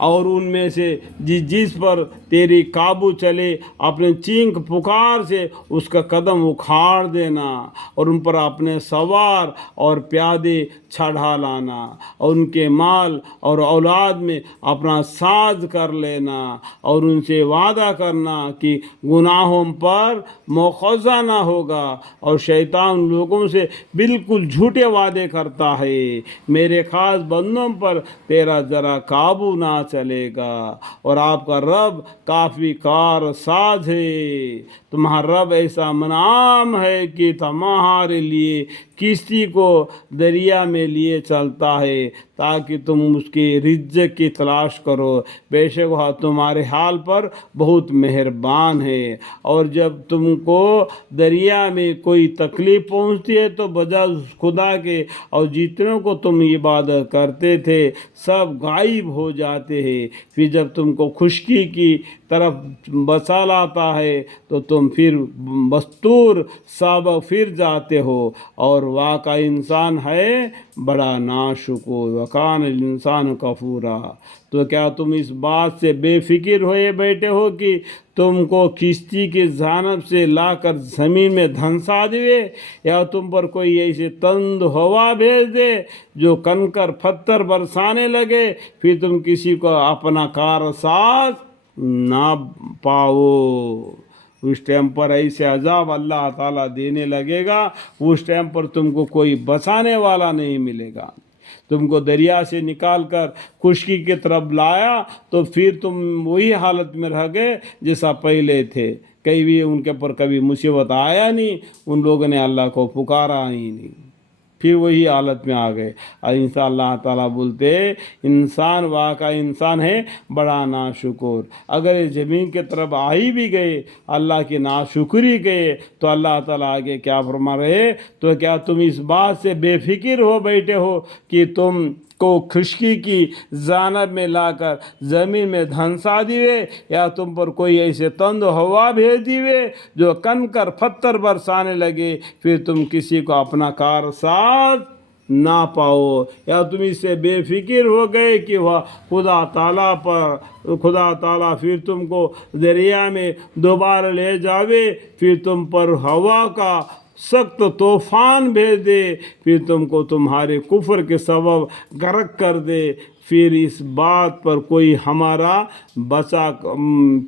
اور ان میں سے جس پر تیری قابو چلے اپنے چینک پکار سے اس کا قدم اکھاڑ دینا، اور ان پر اپنے سوار اور پیادے چڑھا لانا، اور ان کے مال اور اولاد میں اپنا ساز کر لینا، اور ان سے وعدہ کرنا کہ گناہوں پر مواخذہ نہ ہوگا، اور شیطان لوگوں سے بالکل جھوٹے وعدے کرتا ہے، میرے خاص بندوں پر تیرا ذرا قابو نہ چلے گا، اور آپ کا رب کافی کار ساز ہے، تمہارا رب ایسا منعم ہے کہ تمہارے لیے کشتی کو دریا میں لیے چلتا ہے تاکہ تم اس کے رزق کی تلاش کرو، بے شک وہ تمہارے حال پر بہت مہربان ہے۔ اور جب تم کو دریا میں کوئی تکلیف پہنچتی ہے تو بجائے خدا کے اور جتنوں کو تم عبادت کرتے تھے سب غائب ہو جاتے ہیں، پھر جب تم کو خشکی کی طرف بچا لاتا ہے تو تم پھر بستور سابق پھر جاتے ہو، اور واقع انسان ہے بڑا ناشکر، وکان الانسان کفورا۔ تو کیا تم اس بات سے بے فکر ہوئے بیٹھے ہو کہ تم کو کشتی کی جانب سے لا کر زمین میں دھنسا دے، یا تم پر کوئی ایسی تند ہوا بھیج دے جو کنکر پتھر برسانے لگے، پھر تم کسی کو اپنا کارساز نہ پاؤ۔ اس ٹائم پر ایسے عذاب اللہ تعالیٰ دینے لگے گا، اس ٹائم پر تم کو کوئی بچانے والا نہیں ملے گا۔ تم کو دریا سے نکال کر خشکی کی طرف لایا تو پھر تم وہی حالت میں رہ گئے جیسا پہلے تھے، کہیں بھی ان کے پر کبھی مصیبت آیا نہیں، ان لوگوں نے اللہ کو پکارا ہی نہیں، پھر وہی حالت میں آ گئے۔ اور انشاء اللہ تعالیٰ بولتے انسان واقع انسان ہے بڑا ناشکر، اگر یہ زمین کی طرف آئی بھی گئے اللہ کی ناشکری گئے تو اللہ تعالیٰ آگے کیا فرما رہے، تو کیا تم اس بات سے بے فکر ہو بیٹھے ہو کہ تم کو خشکی کی جانب میں لا کر زمین میں دھنسا دیوے، یا تم پر کوئی ایسے تند ہوا بھیج دیوے جو کنکر پتھر برسانے لگے، پھر تم کسی کو اپنا کارساز نہ پاؤ، یا تم اس سے بے فکر ہو گئے کہ وہ خدا تعالیٰ پھر تم کو دریا میں دوبارہ لے جاوے، پھر تم پر ہوا کا سخت طوفان بھیج دے، پھر تم کو تمہارے کفر کے سبب غرق کر دے، پھر اس بات پر کوئی ہمارا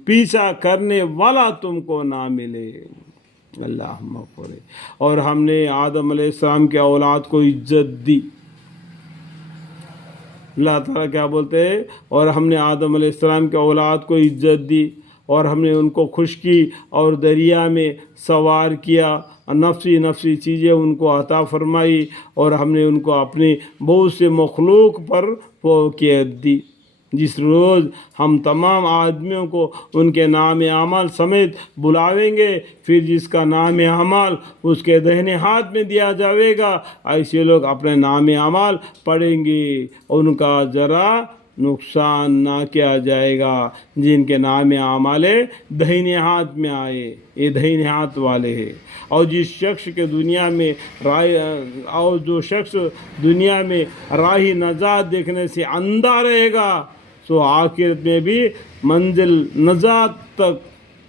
پیچھا کرنے والا تم کو نہ ملے۔ اللہ مغفر۔ اور ہم نے آدم علیہ السلام کے اولاد کو عزت دی، اللہ تعالیٰ کیا بولتے ہیں، اور ہم نے آدم علیہ السلام کے اولاد کو عزت دی، اور ہم نے ان کو خشکی اور دریا میں سوار کیا، نفسی چیزیں ان کو عطا فرمائی، اور ہم نے ان کو اپنی بہت سے مخلوق پر فوقیت دی۔ جس روز ہم تمام آدمیوں کو ان کے نام اعمال سمیت بلاویں گے، پھر جس کا نام اعمال اس کے دہنے ہاتھ میں دیا جائے گا، ایسے لوگ اپنے نام اعمال پڑھیں گے، ان کا ذرا نقصان نہ کیا جائے گا، جن کے نام اعمال دہنے ہاتھ میں آئے، یہ دہنے ہاتھ والے ہیں۔ اور جس شخص کے جو شخص دنیا میں راہ نجات دیکھنے سے اندھا رہے گا، سو آخرت میں بھی منزل نجات تک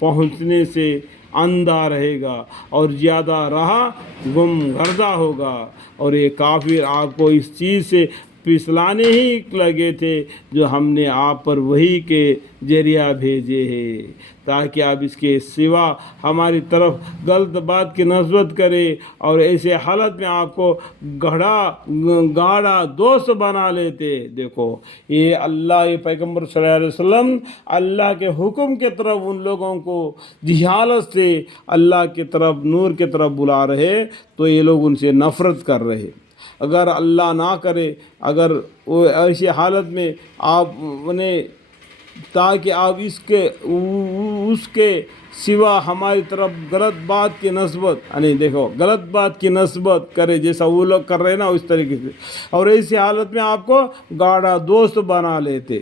پہنچنے سے اندھا رہے گا، اور زیادہ راہ گم گردہ ہوگا۔ اور یہ کافر آپ کو اس چیز سے پھسلانے ہی لگے تھے جو ہم نے آپ پر وحی کے ذریعہ بھیجے ہیں، تاکہ آپ اس کے سوا ہماری طرف غلط بات کی نسبت کرے، اور ایسے حالت میں آپ کو گاڑا دوست بنا لیتے۔ دیکھو یہ اللہ، یہ پیغمبر صلی اللہ علیہ وسلم اللہ کے حکم کی طرف ان لوگوں کو جہالت سے اللہ کی طرف نور کی طرف بلا رہے، تو یہ لوگ ان سے نفرت کر رہے۔ اگر اللہ نہ کرے، اگر وہ ایسی حالت میں آپ انہیں، تاکہ آپ اس کے سوا ہماری طرف غلط بات کی نسبت، یعنی دیکھو غلط بات کی نسبت کرے جیسا وہ لوگ کر رہے نا اس طریقے سے، اور ایسی حالت میں آپ کو گاڑا دوست بنا لیتے۔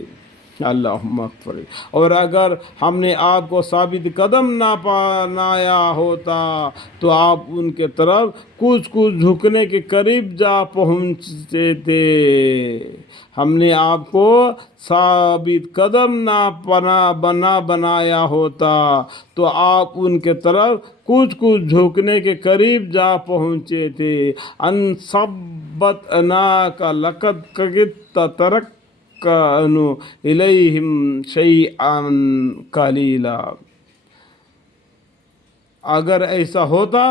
اللہم اغفر. اور اگر ہم نے آپ کو ثابت قدم نہ بنایا ہوتا تو آپ ان کے طرف کچھ جھکنے کے قریب جا پہنچتے تھے. ہم نے آپ کو ثابت قدم نہ بنایا ہوتا تو آپ ان کے طرف کچھ جھکنے کے قریب جا پہنچے تھے. ان ثبتناک لقد کدت ترکن الیہم شیئا قلیلا. اگر ایسا ہوتا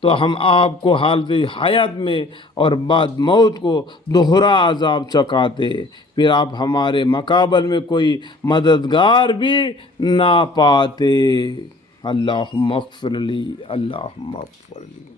تو ہم آپ کو حالت حیات میں اور بعد موت کو دوہرا عذاب چکاتے، پھر آپ ہمارے مقابل میں کوئی مددگار بھی نہ پاتے. اللہم اغفر لی، اللہم اغفر لی.